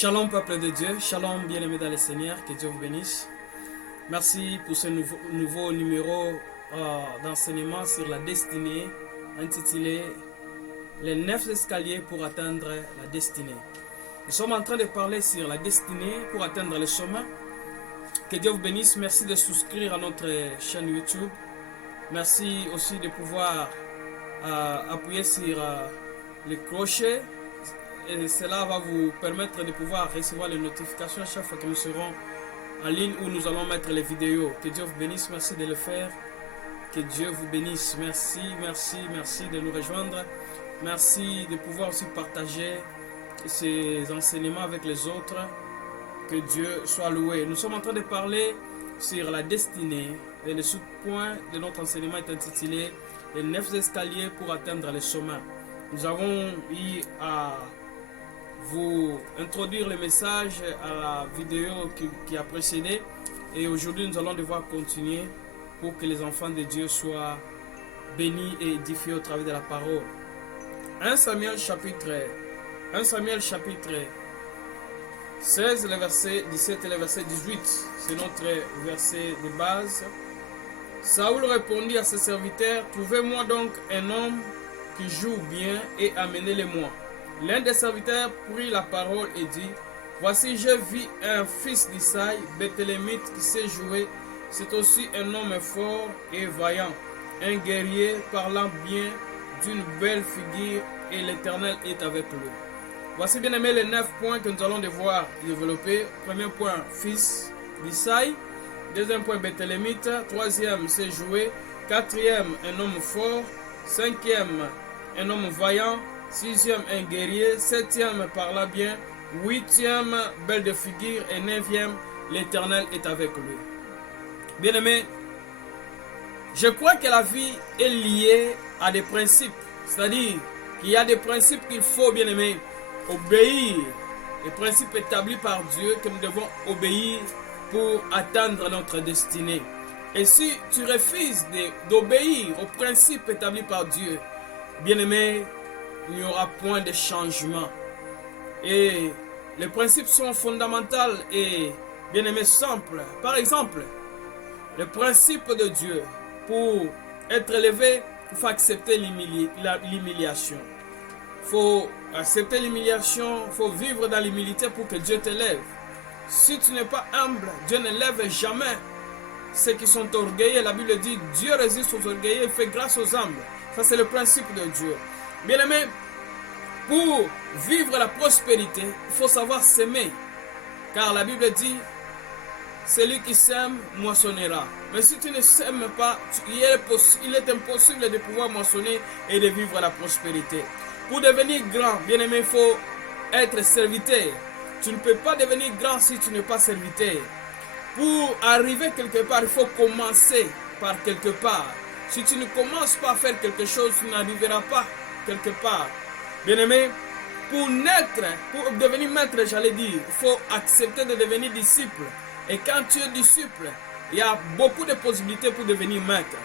Shalom peuple de Dieu, shalom bien-aimés dans le Seigneur, que Dieu vous bénisse. Merci pour ce nouveau numéro d'enseignement sur la destinée intitulé Les 9 escaliers pour atteindre la destinée. Nous sommes en train de parler sur la destinée pour atteindre le sommet. Que Dieu vous bénisse, merci de souscrire à notre chaîne YouTube. Merci aussi de pouvoir appuyer sur le crochet. Et cela va vous permettre de pouvoir recevoir les notifications à chaque fois que nous serons en ligne où nous allons mettre les vidéos. Que Dieu vous bénisse, merci de le faire. Que Dieu vous bénisse, merci de nous rejoindre. Merci de pouvoir aussi partager ces enseignements avec les autres. Que Dieu soit loué. Nous sommes en train de parler sur la destinée. Et le sous-point de notre enseignement est intitulé Les 9 escaliers pour atteindre le sommet. Nous avons eu à vous introduire le message à la vidéo qui a précédé, et aujourd'hui nous allons devoir continuer pour que les enfants de Dieu soient bénis et édifiés au travers de la parole. 1 Samuel chapitre 16, le verset 17 et le verset 18, c'est notre verset de base. Saoul répondit à ses serviteurs: trouvez-moi donc un homme qui joue bien et amenez-le-moi. L'un des serviteurs prit la parole et dit: voici, je vis un fils d'Isaï, Béthélémite, qui sait jouer. C'est aussi un homme fort et vaillant, un guerrier parlant bien, d'une belle figure, et l'Éternel est avec lui. Voici, bien aimé, les 9 points que nous allons devoir développer. Premier point, fils d'Isaï. Deuxième point, Béthélémite. Troisième, sait jouer. Quatrième, un homme fort. Cinquième, un homme vaillant. Sixième, un guerrier. Septième, parla bien. Huitième, belle de figure. Et neuvième, l'Éternel est avec lui. Bien-aimé, je crois que la vie est liée à des principes. C'est-à-dire qu'il y a des principes qu'il faut, bien-aimé, obéir. Les principes établis par Dieu que nous devons obéir pour atteindre notre destinée. Et si tu refuses d'obéir aux principes établis par Dieu, bien-aimé, il n'y aura point de changement. Et les principes sont fondamentaux et bien-aimés simples. Par exemple, le principe de Dieu, pour être élevé, il faut accepter l'humiliation. Il faut accepter l'humiliation, il faut vivre dans l'humilité pour que Dieu t'élève. Si tu n'es pas humble, Dieu ne lève jamais ceux qui sont orgueilleux. La Bible dit: Dieu résiste aux orgueilleux et fait grâce aux humbles. Ça, c'est le principe de Dieu. Bien-aimé, pour vivre la prospérité, il faut savoir s'aimer. Car la Bible dit: celui qui sème moissonnera. Mais si tu ne sèmes pas, il est impossible de pouvoir moissonner et de vivre la prospérité. Pour devenir grand, bien-aimé, il faut être serviteur. Tu ne peux pas devenir grand si tu n'es pas serviteur. Pour arriver quelque part, il faut commencer par quelque part. Si tu ne commences pas à faire quelque chose, tu n'arriveras pas quelque part. Bien-aimé, pour devenir maître, j'allais dire, il faut accepter de devenir disciple. Et quand tu es disciple, il y a beaucoup de possibilités pour devenir maître.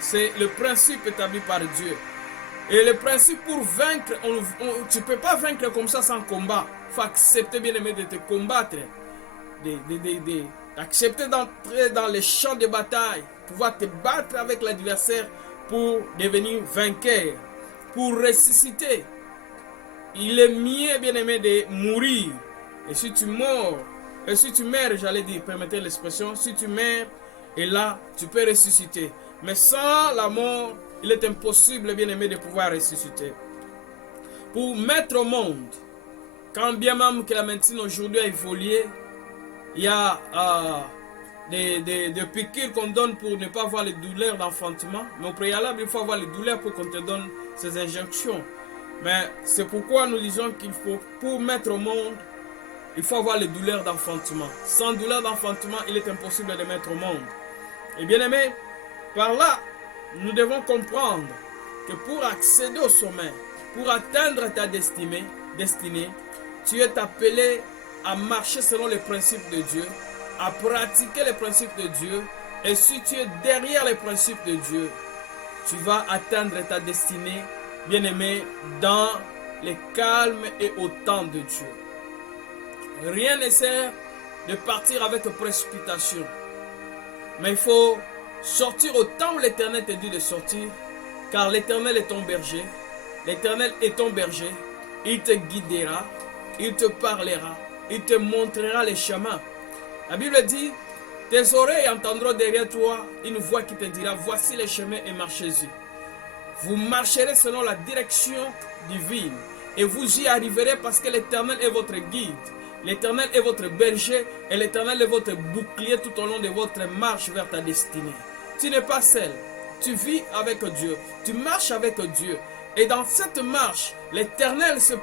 C'est le principe établi par Dieu. Et le principe pour vaincre, tu ne peux pas vaincre comme ça sans combat. Il faut accepter, bien-aimé, de te combattre. D'accepter d'entrer dans les champs de bataille. Pouvoir te battre avec l'adversaire pour devenir vainqueur. Pour ressusciter. Il est mieux, bien-aimé, de mourir. Et si tu meurs, j'allais dire, permettez l'expression, si tu meurs, et là, tu peux ressusciter. Mais sans la mort, il est impossible, bien-aimé, de pouvoir ressusciter. Pour mettre au monde, quand bien même que la médecine aujourd'hui a évolué, il y a des piqûres qu'on donne pour ne pas avoir les douleurs d'enfantement. Mais au préalable, il faut avoir les douleurs pour qu'on te donne ces injections. Mais c'est pourquoi nous disons qu'il faut, pour mettre au monde, il faut avoir les douleurs d'enfantement. Sans douleur d'enfantement, il est impossible de mettre au monde. Et bien aimé, par là, nous devons comprendre que pour accéder au sommet, pour atteindre ta destinée, tu es appelé à marcher selon les principes de Dieu, à pratiquer les principes de Dieu. Et si tu es derrière les principes de Dieu, tu vas atteindre ta destinée, bien aimé, dans le calme et au temps de Dieu. rien ne sert de partir avec précipitation. Mais il faut sortir au temps où l'Éternel te dit de sortir, car l'Éternel est ton berger. L'Éternel est ton berger. Il te guidera, il te parlera, il te montrera les chemins. La Bible dit, tes oreilles entendront derrière toi une voix qui te dira, voici les chemins et marchez-y. Vous marcherez selon la direction divine et vous y arriverez parce que l'Éternel est votre guide. L'Éternel est votre berger et l'Éternel est votre bouclier tout au long de votre marche vers ta destinée. Tu n'es pas seul, tu vis avec Dieu, tu marches avec Dieu. Et dans cette marche, l'Éternel te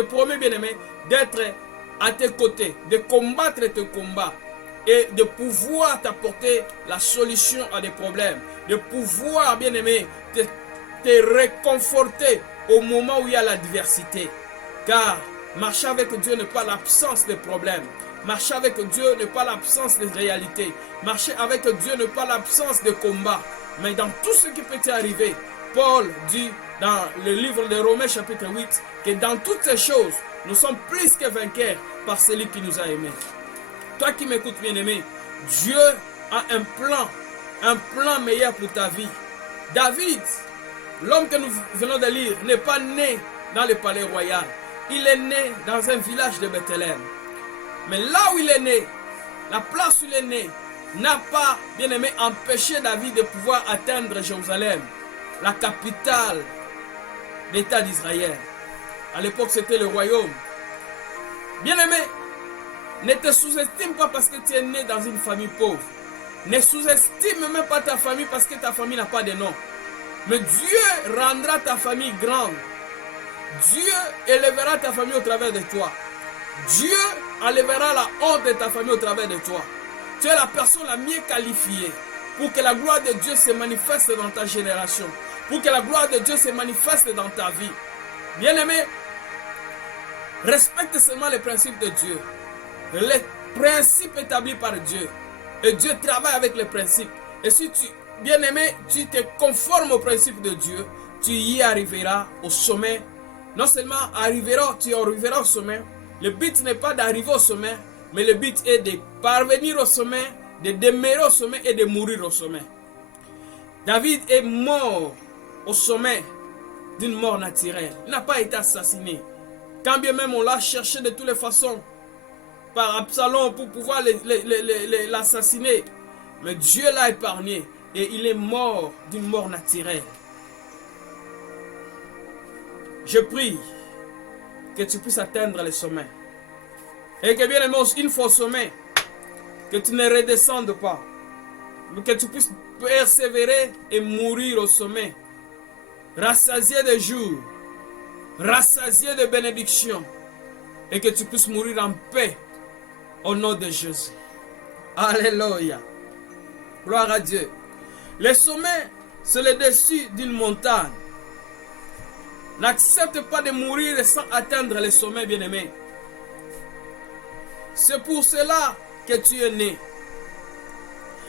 promet bien-aimé, d'être à tes côtés, de combattre tes combats et de pouvoir t'apporter la solution à des problèmes, de pouvoir, bien-aimé, te réconforter au moment où il y a l'adversité. Car marcher avec Dieu n'est pas l'absence de problèmes. Marcher avec Dieu n'est pas l'absence de réalité. Marcher avec Dieu n'est pas l'absence de combat. Mais dans tout ce qui peut t'arriver, Paul dit dans le livre de Romains chapitre 8 que dans toutes ces choses, nous sommes plus que vainqueurs par celui qui nous a aimés. Toi qui m'écoutes bien-aimé, Dieu a un plan meilleur pour ta vie. David, l'homme que nous venons de lire, n'est pas né dans le palais royal. Il est né dans un village de Bethléem. Mais là où il est né, la place où il est né, n'a pas, bien-aimé, empêché David de pouvoir atteindre Jérusalem, la capitale d'État d'Israël. À l'époque, c'était le royaume. Bien-aimé, ne te sous-estime pas parce que tu es né dans une famille pauvre. Ne sous-estime même pas ta famille parce que ta famille n'a pas de nom. Mais Dieu rendra ta famille grande. Dieu élèvera ta famille au travers de toi. Dieu enlèvera la honte de ta famille au travers de toi. Tu es la personne la mieux qualifiée pour que la gloire de Dieu se manifeste dans ta génération. Pour que la gloire de Dieu se manifeste dans ta vie. Bien-aimé, respecte seulement les principes de Dieu. Les principes établis par Dieu. Et Dieu travaille avec les principes. Et si tu, bien-aimé, tu te conformes aux principes de Dieu, tu y arriveras au sommet. Non seulement tu arriveras au sommet, le but n'est pas d'arriver au sommet, mais le but est de parvenir au sommet, de demeurer au sommet et de mourir au sommet. David est mort au sommet d'une mort naturelle. Il n'a pas été assassiné. Quand bien même on l'a cherché de toutes les façons par Absalom pour pouvoir l'assassiner. Mais Dieu l'a épargné et il est mort d'une mort naturelle. Je prie que tu puisses atteindre le sommet. Et que bien aimé, une fois au sommet, que tu ne redescendes pas. Mais que tu puisses persévérer et mourir au sommet. Rassasié de jours, rassasié de bénédictions. Et que tu puisses mourir en paix au nom de Jésus. Alléluia. Gloire à Dieu. Le sommet, c'est le dessus d'une montagne. N'accepte pas de mourir sans atteindre le sommet, bien-aimé. C'est pour cela que tu es né.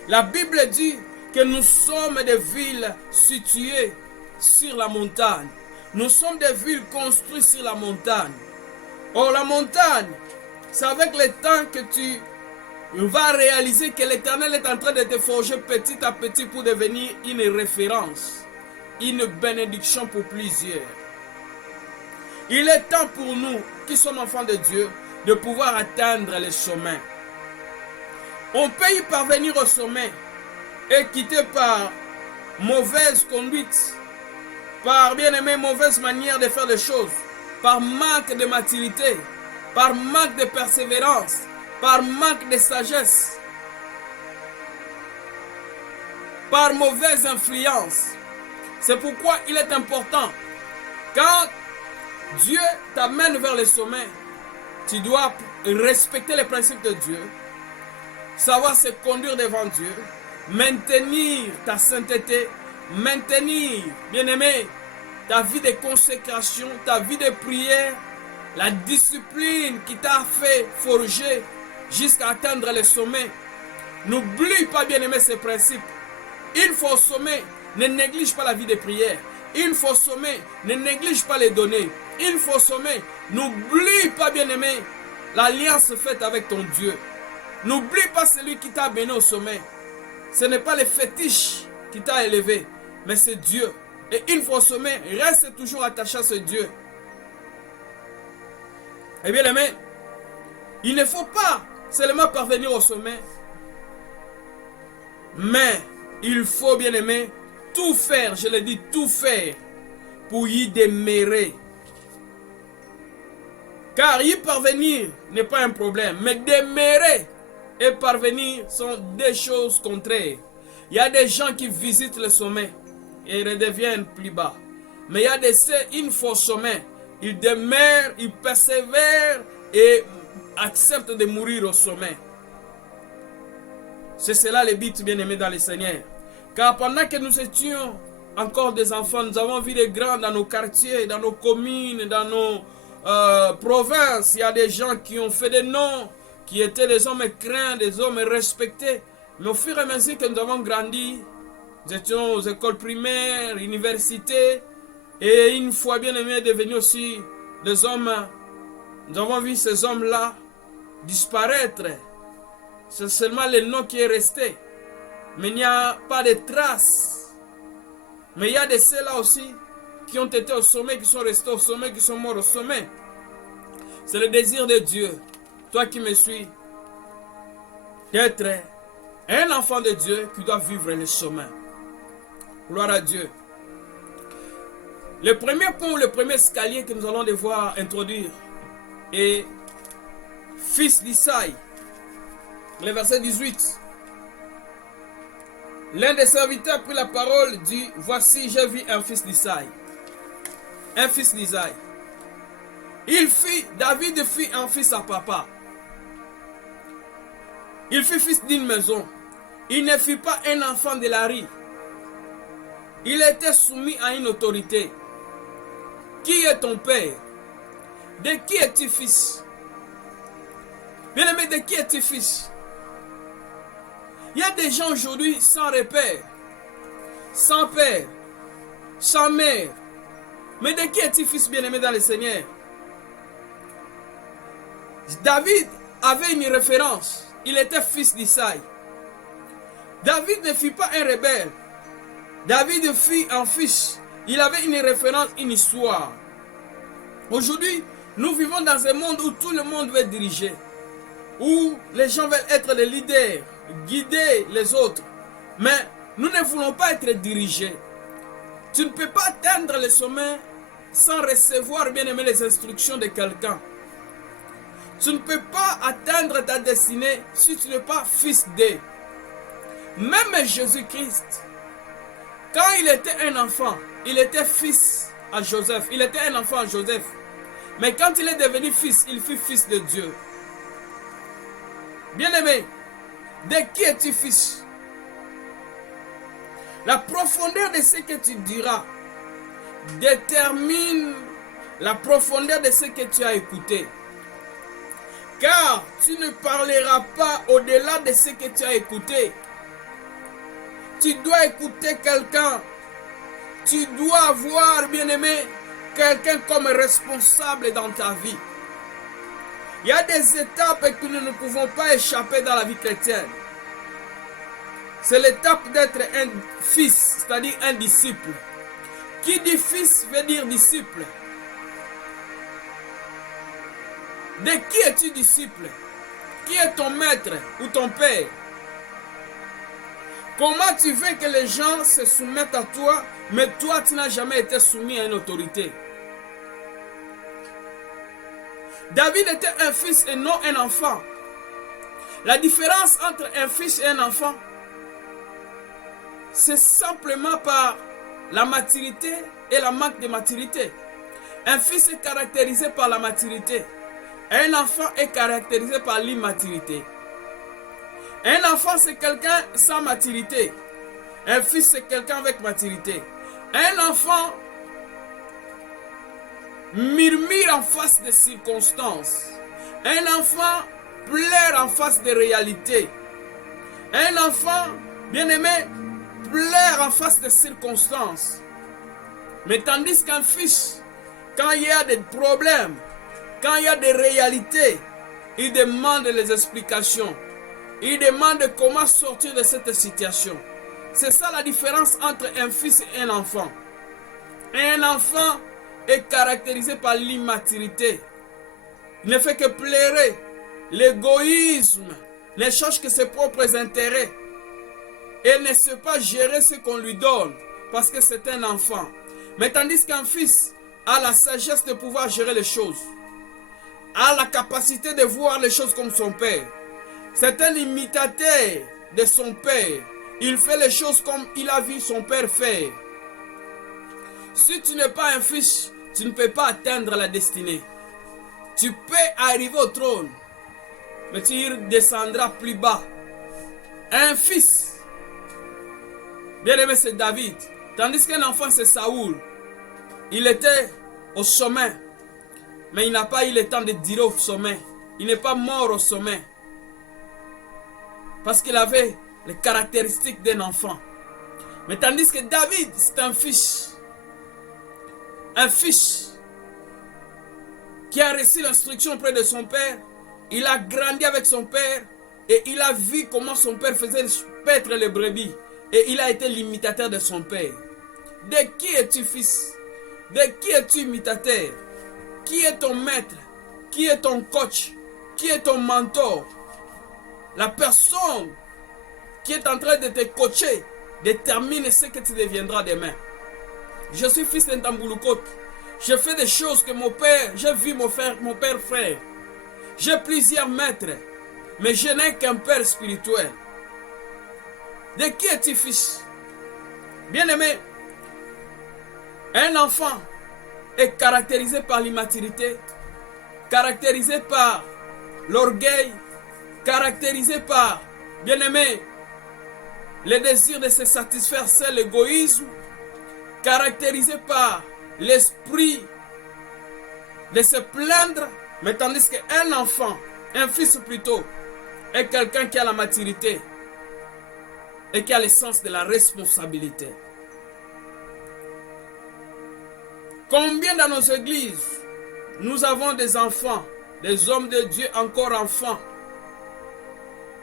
La Bible dit que nous sommes des villes situées sur la montagne. Nous sommes des villes construites sur la montagne. Or, la montagne, c'est avec le temps que tu vas réaliser que l'Éternel est en train de te forger petit à petit pour devenir une référence, une bénédiction pour plusieurs. Il est temps pour nous, qui sommes enfants de Dieu, de pouvoir atteindre les sommets. On peut y parvenir au sommet et quitter par mauvaise conduite, par bien-aimé mauvaise manière de faire les choses, par manque de maturité, par manque de persévérance, par manque de sagesse, par mauvaise influence. C'est pourquoi il est important, quand Dieu t'amène vers le sommet, tu dois respecter les principes de Dieu, savoir se conduire devant Dieu, maintenir ta sainteté, maintenir, bien-aimé, ta vie de consécration, ta vie de prière, la discipline qui t'a fait forger jusqu'à atteindre le sommet. N'oublie pas, bien-aimé, ces principes. Une fois au sommet, ne néglige pas la vie de prière. Une fois au sommet, ne néglige pas les données. Une fois au sommet, n'oublie pas, bien-aimé, l'alliance faite avec ton Dieu. N'oublie pas celui qui t'a béni au sommet. Ce n'est pas le fétiche qui t'a élevé, mais c'est Dieu. Et une fois au sommet, reste toujours attaché à ce Dieu. Et bien aimé, il ne faut pas seulement parvenir au sommet, mais il faut, bien aimé, tout faire, je le dis, tout faire pour y demeurer. Car y parvenir n'est pas un problème, mais demeurer et parvenir sont deux choses contraires. Il y a des gens qui visitent le sommet et redeviennent plus bas. Mais il y a des ceux, une fois au sommet, ils demeurent, ils persévèrent et acceptent de mourir au sommet. C'est cela le but, bien-aimé dans le Seigneur. Car pendant que nous étions encore des enfants, nous avons vu des grands dans nos quartiers, dans nos communes, dans nos provinces. Il y a des gens qui ont fait des noms, qui étaient des hommes craints, des hommes respectés. Mais au fur et à mesure que nous avons grandi, nous étions aux écoles primaires, universités, et une fois bien aimés devenus aussi des hommes, nous avons vu ces hommes-là disparaître. C'est seulement le nom qui est resté. Mais il n'y a pas de traces. Mais il y a de ceux-là aussi qui ont été au sommet, qui sont restés au sommet, qui sont morts au sommet. C'est le désir de Dieu, toi qui me suis, d'être un enfant de Dieu qui doit vivre le chemin. Gloire à Dieu. Le premier point, le premier escalier que nous allons devoir introduire est fils d'Isaïe. Le verset 18. L'un des serviteurs prit la parole, dit, voici, j'ai vu un fils d'Isaïe. Un fils d'Isaïe. David fit un fils à papa. Il fut fils d'une maison. Il ne fut pas un enfant de la rue. Il était soumis à une autorité. Qui est ton père? De qui es-tu fils? Bien-aimé, de qui es-tu fils? Il y a des gens aujourd'hui sans repère, sans père, sans mère. Mais de qui es-tu fils, bien-aimé dans le Seigneur? David avait une référence. Il était fils d'Isaïe. David ne fut pas un rebelle. David fut un fils. Il avait une référence, une histoire. Aujourd'hui, nous vivons dans un monde où tout le monde veut diriger. Où les gens veulent être les leaders, guider les autres. Mais nous ne voulons pas être dirigés. Tu ne peux pas atteindre le sommet sans recevoir, bien aimé, les instructions de quelqu'un. Tu ne peux pas atteindre ta destinée si tu n'es pas fils d'eux. Même Jésus-Christ, quand il était un enfant, il était fils à Joseph. Il était un enfant à Joseph. Mais quand il est devenu fils, il fut fils de Dieu. Bien-aimé, de qui es-tu fils? La profondeur de ce que tu diras détermine la profondeur de ce que tu as écouté. Car tu ne parleras pas au-delà de ce que tu as écouté. Tu dois écouter quelqu'un. Tu dois avoir, bien-aimé, quelqu'un comme responsable dans ta vie. Il y a des étapes que nous ne pouvons pas échapper dans la vie chrétienne. C'est l'étape d'être un fils, c'est-à-dire un disciple. Qui dit fils veut dire disciple. De qui es-tu disciple? Qui est ton maître ou ton père? Comment tu veux que les gens se soumettent à toi, mais toi tu n'as jamais été soumis à une autorité? David était un fils et non un enfant. La différence entre un fils et un enfant, c'est simplement par la maturité et la manque de maturité. Un fils est caractérisé par la maturité. Un enfant est caractérisé par l'immaturité. Un enfant, c'est quelqu'un sans maturité. Un fils, c'est quelqu'un avec maturité. Un enfant murmure en face des circonstances. Un enfant pleure en face des réalités. Un enfant, bien-aimé, pleure en face des circonstances. Mais tandis qu'un fils, quand il y a des problèmes, quand il y a des réalités, il demande les explications. Il demande comment sortir de cette situation. C'est ça la différence entre un fils et un enfant. Un enfant est caractérisé par l'immaturité. Il ne fait que pleurer, l'égoïsme, ne cherche que ses propres intérêts et ne sait pas gérer ce qu'on lui donne parce que c'est un enfant. Mais tandis qu'un fils a la sagesse de pouvoir gérer les choses, a la capacité de voir les choses comme son père. C'est un imitateur de son père. Il fait les choses comme il a vu son père faire. Si tu n'es pas un fils, tu ne peux pas atteindre la destinée. Tu peux arriver au trône, mais tu descendras plus bas. Un fils, bien aimé, c'est David. Tandis qu'un enfant, c'est Saoul. Il était au sommet, mais il n'a pas eu le temps de dire au sommet. Il n'est pas mort au sommet. Parce qu'il avait les caractéristiques d'un enfant. Mais tandis que David, c'est un fils. Un fils qui a reçu l'instruction auprès de son père. Il a grandi avec son père. Et il a vu comment son père faisait paître les brebis. Et il a été l'imitateur de son père. De qui es-tu fils? De qui es-tu imitateur? Qui est ton maître? Qui est ton coach? Qui est ton mentor? La personne qui est en train de te coacher détermine ce que tu deviendras demain. Je suis fils d'un Tambouloukot. Je fais des choses que mon père, j'ai vu mon père faire. J'ai plusieurs maîtres, mais je n'ai qu'un père spirituel. De qui es-tu fils? Bien-aimé, un enfant est caractérisé par l'immaturité, caractérisé par l'orgueil, caractérisé par, bien-aimé, le désir de se satisfaire, c'est l'égoïsme, caractérisé par l'esprit de se plaindre, mais tandis qu'un enfant, un fils plutôt, est quelqu'un qui a la maturité et qui a le sens de la responsabilité. Combien dans nos églises, nous avons des enfants, des hommes de Dieu encore enfants,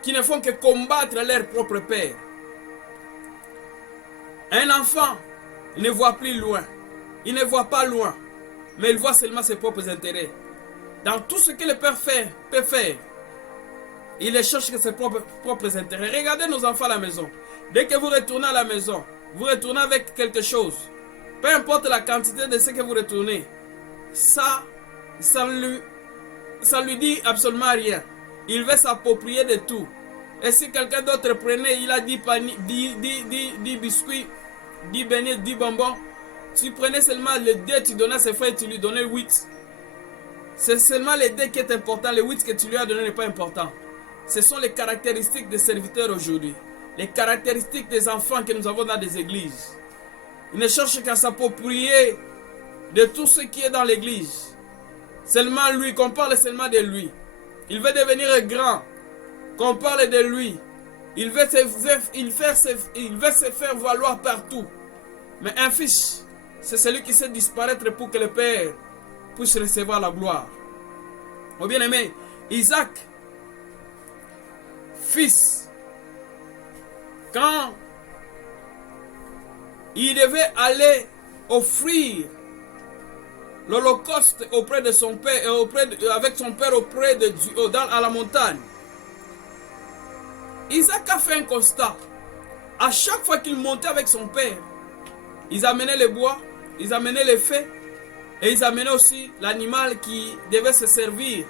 qui ne font que combattre leur propre père. Un enfant ne voit plus loin. Il ne voit pas loin, mais il voit seulement ses propres intérêts. Dans tout ce que le père peut faire, il ne cherche que ses propres intérêts. Regardez nos enfants à la maison. Dès que vous retournez à la maison, vous retournez avec quelque chose. Peu importe la quantité de ce que vous retournez, ça lui dit absolument rien. Il veut s'approprier de tout. Et si quelqu'un d'autre prenait, il a 10 biscuits, 10 beignets, 10 bonbons, tu prenais seulement les 2, tu donnais à ses frères, tu lui donnais 8. C'est seulement les 2 qui est important, les 8 que tu lui as donné n'est pas important. Ce sont les caractéristiques des serviteurs aujourd'hui. Les caractéristiques des enfants que nous avons dans des églises. Ils ne cherchent qu'à s'approprier de tout ce qui est dans l'église. Seulement lui, qu'on parle seulement de lui. Il veut devenir grand, qu'on parle de lui. Il veut se faire valoir partout. Mais un fils, c'est celui qui sait disparaître pour que le Père puisse recevoir la gloire. Mon bien-aimé, Isaac, fils, quand il devait aller offrir l'holocauste auprès de son père, avec son père auprès de Dieu, à la montagne, Isaac a fait un constat. À chaque fois qu'il montait avec son père, ils amenaient le bois, ils amenaient les feux, et ils amenaient aussi l'animal qui devait se servir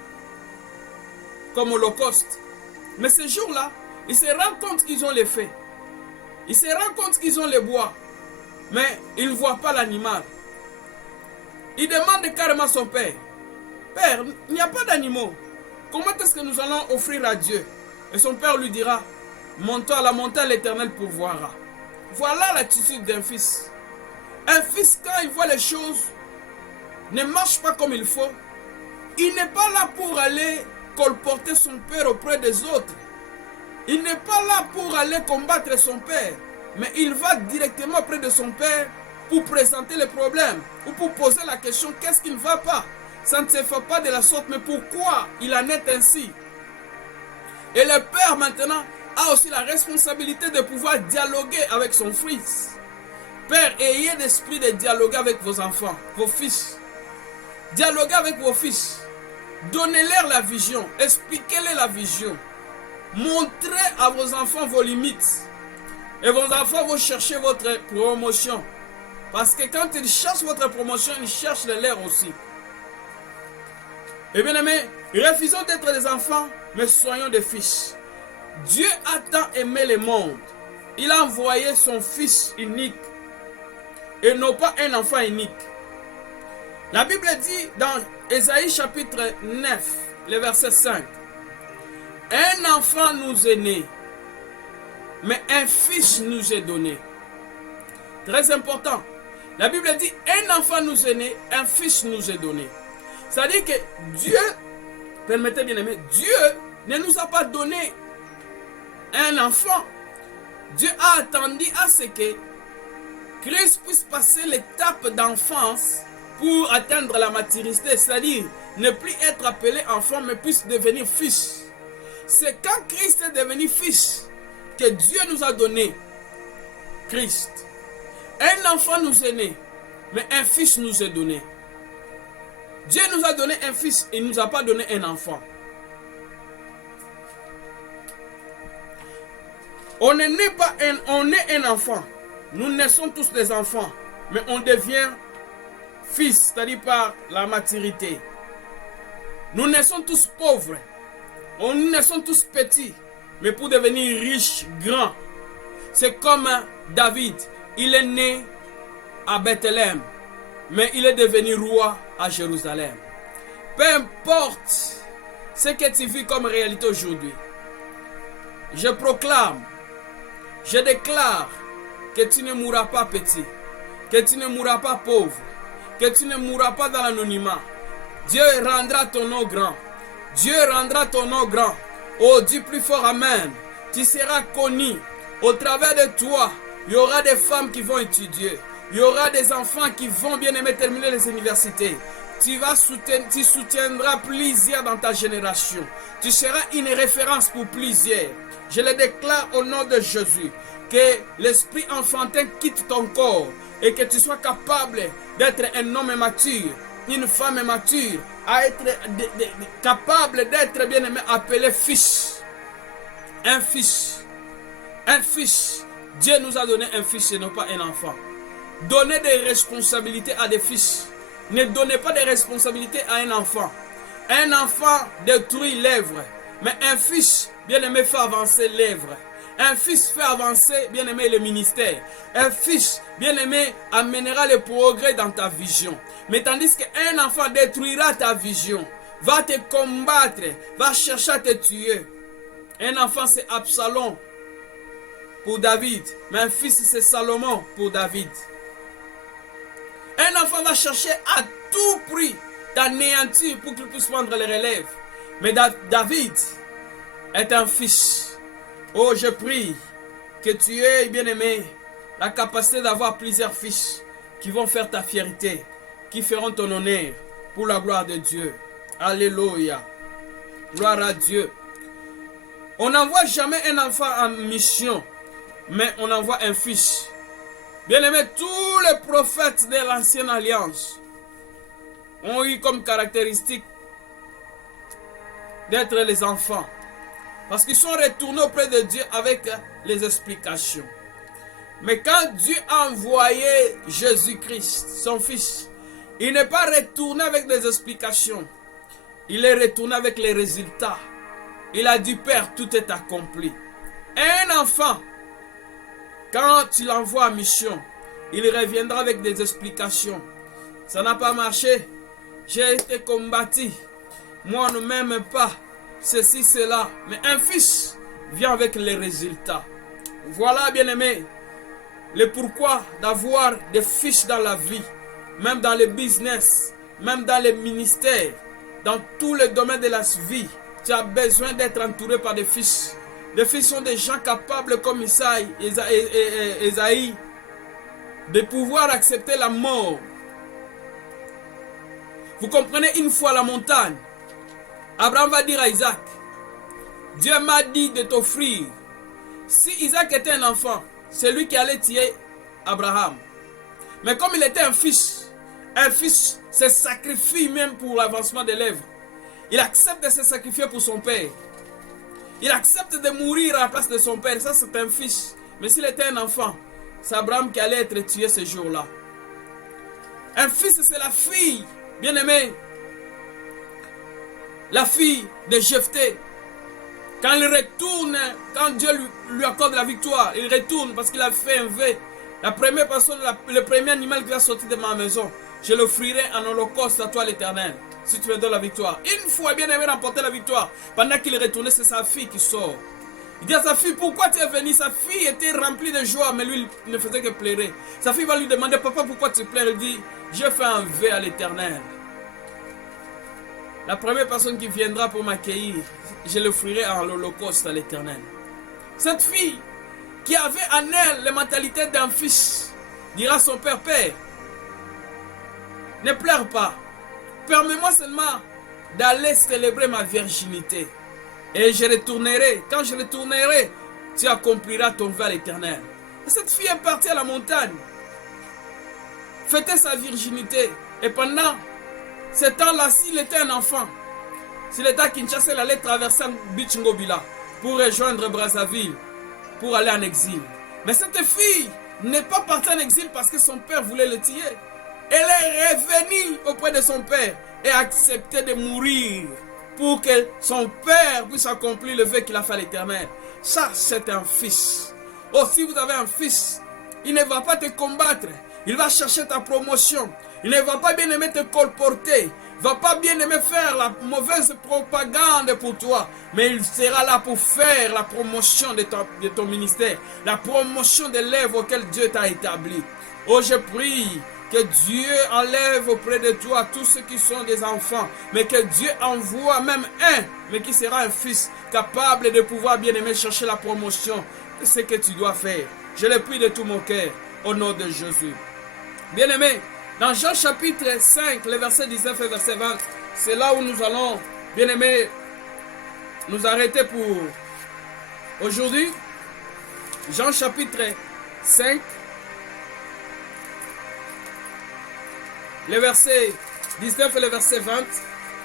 comme holocauste. Mais ce jour-là, ils se rendent compte qu'ils ont les feux. Ils se rendent compte qu'ils ont le bois. Mais ils ne voient pas l'animal. Il demande carrément à son père: Père, il n'y a pas d'animaux. Comment est-ce que nous allons offrir à Dieu? Et son père lui dira: montons à la montagne, l'Éternel pourvoira. Voilà l'attitude d'un fils. Un fils, quand il voit les choses ne marchent pas comme il faut, il n'est pas là pour aller colporter son père auprès des autres. Il n'est pas là pour aller combattre son père. Mais il va directement auprès de son père pour présenter le problème ou pour poser la question: qu'est-ce qui ne va pas? ça ne se fait pas de la sorte, mais pourquoi il en est ainsi? Et le père maintenant a aussi la responsabilité de pouvoir dialoguer avec son fils. Père, ayez l'esprit de dialoguer avec vos enfants, vos fils. Dialoguez avec vos fils. Donnez-leur la vision. Expliquez-leur la vision. Montrez à vos enfants vos limites. Et vos enfants vont chercher votre promotion. Parce que quand ils cherchent votre promotion, ils cherchent le leur aussi. Et bien aimés, refusons d'être des enfants, mais soyons des fils. Dieu a tant aimé le monde. Il a envoyé son fils unique. Et non pas un enfant unique. La Bible dit dans Ésaïe chapitre 9, le verset 5. Un enfant nous est né, mais un fils nous est donné. Très important. La Bible dit, un enfant nous est né, un fils nous est donné. C'est-à-dire que Dieu, permettez bien aimé, Dieu ne nous a pas donné un enfant. Dieu a attendu à ce que Christ puisse passer l'étape d'enfance pour atteindre la maturité, c'est-à-dire ne plus être appelé enfant, mais puisse devenir fils. C'est quand Christ est devenu fils que Dieu nous a donné Christ. Un enfant nous est né, mais un fils nous est donné. Dieu nous a donné un fils, il ne nous a pas donné un enfant. On n'est pas on est un enfant. Nous naissons tous des enfants, mais on devient fils, c'est-à-dire par la maturité. Nous naissons tous pauvres, nous naissons tous petits, mais pour devenir riches, grands. C'est comme David, il est né à Bethléem, mais il est devenu roi à Jérusalem. Peu importe ce que tu vis comme réalité aujourd'hui, je proclame, je déclare que tu ne mourras pas petit, que tu ne mourras pas pauvre, que tu ne mourras pas dans l'anonymat. Dieu rendra ton nom grand. Dieu rendra ton nom grand. Oh, dis plus fort Amen. Tu seras connu. Au travers de toi, il y aura des femmes qui vont étudier. Il y aura des enfants qui vont bien aimer terminer les universités. Tu soutiendras plusieurs dans ta génération. Tu seras une référence pour plusieurs. Je le déclare au nom de Jésus. Que l'esprit enfantin quitte ton corps et que tu sois capable d'être un homme mature, une femme mature, à être capable d'être bien aimé, appelé fils. Un fils. Un fils. Dieu nous a donné un fils et non pas un enfant. Donnez des responsabilités à des fils. Ne donnez pas des responsabilités à un enfant. Un enfant détruit l'œuvre, mais un fils bien aimé fait avancer l'œuvre. Un fils fait avancer, bien aimé, le ministère. Un fils, bien aimé, amènera le progrès dans ta vision. Mais tandis qu'un enfant détruira ta vision, va te combattre, va chercher à te tuer. Un enfant, c'est Absalom pour David. Mais un fils, c'est Salomon pour David. Un enfant va chercher à tout prix d'anéantir pour qu'il puisse prendre les relèves. Mais David est un fils. Oh, je prie que tu aies, bien-aimé, la capacité d'avoir plusieurs fils qui vont faire ta fierté, qui feront ton honneur pour la gloire de Dieu. Alléluia. Gloire à Dieu. On n'envoie jamais un enfant en mission, mais on envoie un fils. Bien-aimé, tous les prophètes de l'ancienne alliance ont eu comme caractéristique d'être les enfants. Parce qu'ils sont retournés auprès de Dieu avec les explications. Mais quand Dieu a envoyé Jésus-Christ, son fils, il n'est pas retourné avec des explications. Il est retourné avec les résultats. Il a dit, Père, tout est accompli. Un enfant, quand tu l'envoies en mission, il reviendra avec des explications. Ça n'a pas marché. J'ai été combattu. Moi, on ne m'aime pas. Ceci, cela. Mais un fils vient avec les résultats. Voilà, bien-aimé, le pourquoi d'avoir des fils dans la vie, même dans le business, même dans les ministères, dans tous les domaines de la vie. Tu as besoin d'être entouré par des fils. Les fils sont des gens capables comme Isaïe, de pouvoir accepter la mort Vous comprenez, une fois à la montagne, Abraham va dire à Isaac, Dieu m'a dit de t'offrir. Si Isaac était un enfant, c'est lui qui allait tuer Abraham. Mais comme il était un fils se sacrifie même pour l'avancement des lèvres. Il accepte de se sacrifier pour son père. Il accepte de mourir à la place de son père. Ça, c'est un fils. Mais s'il était un enfant, c'est Abraham qui allait être tué ce jour-là. Un fils, c'est la fille, bien aimée. La fille de Jephthé. Quand il retourne, quand Dieu lui accorde la victoire, il retourne parce qu'il a fait un vœu. La première personne, le premier animal qui va sortir de ma maison, je l'offrirai en holocauste à toi l'Éternel, si tu me donnes la victoire. Une fois bien aimé remporter la victoire, pendant qu'il retournait, c'est sa fille qui sort. Il dit à sa fille, pourquoi tu es venu? Sa fille était remplie de joie, mais lui, il ne faisait que pleurer. Sa fille va lui demander, papa, pourquoi tu pleures? Il dit, je fais un vœu à l'Éternel. La première personne qui viendra pour m'accueillir, je l'offrirai en holocauste à l'Éternel. Cette fille, qui avait en elle la mentalité d'un fils, dira à son père, Père, ne pleure pas. Permets-moi seulement d'aller célébrer ma virginité. Et je retournerai. Quand je retournerai, tu accompliras ton vœu à l'Éternel. Et cette fille est partie à la montagne, fêter sa virginité. Et pendant ce temps-là, s'il était un enfant, s'il était à Kinshasa, il allait traverser Bichingobila pour rejoindre Brazzaville, pour aller en exil. Mais cette fille n'est pas partie en exil parce que son père voulait le tuer. Elle est revenue auprès de son père et a accepté de mourir pour que son père puisse accomplir le vœu qu'il a fait à l'Éternel. Ça, c'est un fils. Oh, si vous avez un fils, il ne va pas te combattre. Il va chercher ta promotion. Il ne va pas bien aimer te colporter. Il ne va pas bien aimer faire la mauvaise propagande pour toi. Mais il sera là pour faire la promotion de ton ministère. La promotion des lèvres auxquelles Dieu t'a établi. Oh, je prie que Dieu enlève auprès de toi tous ceux qui sont des enfants. Mais que Dieu envoie même un, mais qui sera un fils capable de pouvoir bien aimer chercher la promotion de ce que tu dois faire. Je le prie de tout mon cœur au nom de Jésus. Bien aimé, dans Jean chapitre 5, le verset 19 et verset 20, c'est là où nous allons, bien aimé, nous arrêter pour aujourd'hui. Jean chapitre 5, le verset 19 et le verset 20.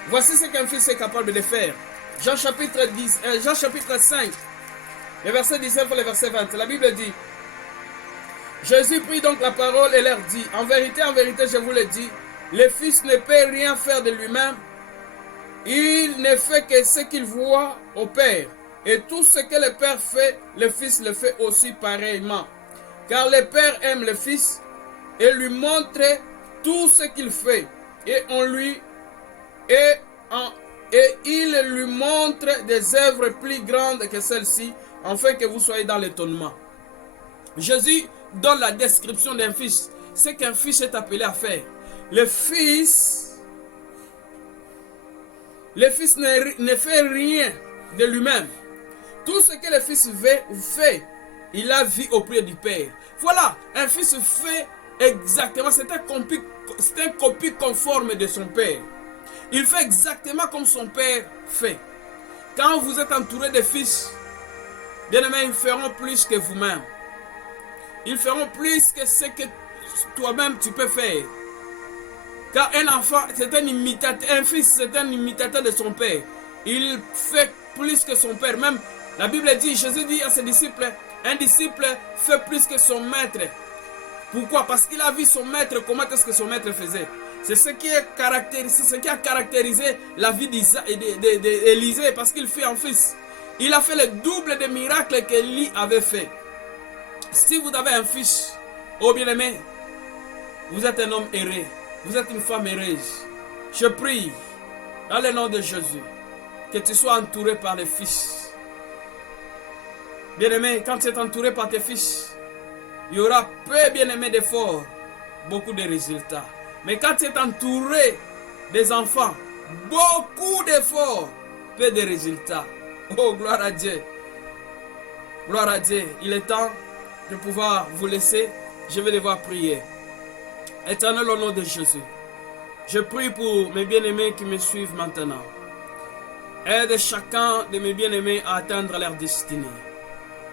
Voici ce qu'un fils est capable de faire. Jean chapitre 5, le verset 19 et le verset 20. La Bible dit, Jésus prit donc la parole et leur dit, en vérité, je vous le dis, le Fils ne peut rien faire de lui-même. Il ne fait que ce qu'il voit au Père. Et tout ce que le Père fait, le Fils le fait aussi pareillement. Car le Père aime le Fils et lui montre tout ce qu'il fait. Et il lui montre des œuvres plus grandes que celles-ci, afin que vous soyez dans l'étonnement. Jésus donne la description d'un fils, ce qu'un fils est appelé à faire. Le fils ne fait rien de lui-même. Tout ce que le fils fait, il a vu auprès du Père. Voilà, un fils fait exactement, c'est un copie conforme de son Père. Il fait exactement comme son Père fait. Quand vous êtes entouré de fils, bien aimés, ils feront plus que vous-même. Ils feront plus que ce que toi-même tu peux faire. Car un enfant, c'est un imitateur, un fils, c'est un imitateur de son père. Il fait plus que son père. Même la Bible dit, Jésus dit à ses disciples, un disciple fait plus que son maître. Pourquoi? Parce qu'il a vu son maître, comment est-ce que son maître faisait. C'est ce qui a caractérisé la vie d'Élisée, parce qu'il fait un fils. Il a fait le double des miracles qu'Élie avait fait. Si vous avez un fils, oh bien-aimé, vous êtes un homme heureux, vous êtes une femme heureuse. Je prie, dans le nom de Jésus, que tu sois entouré par les fils. Bien-aimé, quand tu es entouré par tes fils, il y aura peu, bien-aimé, d'efforts, beaucoup de résultats. Mais quand tu es entouré des enfants, beaucoup d'efforts, peu de résultats. Oh, gloire à Dieu. Gloire à Dieu. Il est temps de pouvoir vous laisser. Je vais devoir prier. Éternel, au nom de Jésus, Je prie pour mes bien-aimés qui me suivent maintenant. Aide chacun de mes bien-aimés à atteindre leur destinée.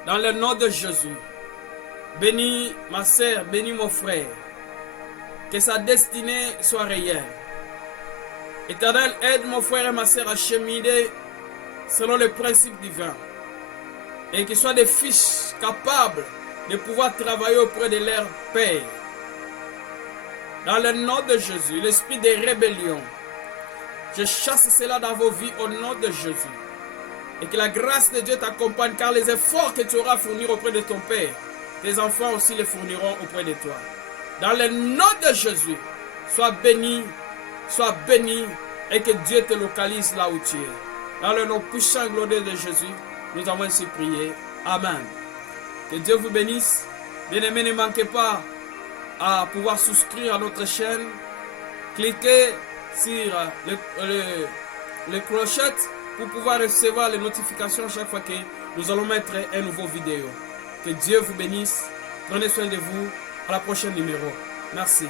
Dans le nom de Jésus, bénis ma sœur, bénis mon frère. Que sa destinée soit réelle. Éternel, aide mon frère et ma sœur à cheminer selon les principes divins. Et qu'ils soient des fils capables de pouvoir travailler auprès de leur Père. Dans le nom de Jésus, l'esprit de rébellion, je chasse cela dans vos vies au nom de Jésus. Et que la grâce de Dieu t'accompagne, car les efforts que tu auras fournis auprès de ton Père, tes enfants aussi les fourniront auprès de toi. Dans le nom de Jésus, sois béni, et que Dieu te localise là où tu es. Dans le nom puissant et glorieux de Jésus, nous avons ainsi prié. Amen. Que Dieu vous bénisse. Bien-aimés, ne manquez pas à pouvoir souscrire à notre chaîne. Cliquez sur les clochettes pour pouvoir recevoir les notifications chaque fois que nous allons mettre un nouveau vidéo. Que Dieu vous bénisse. Prenez soin de vous. À la prochaine numéro. Merci.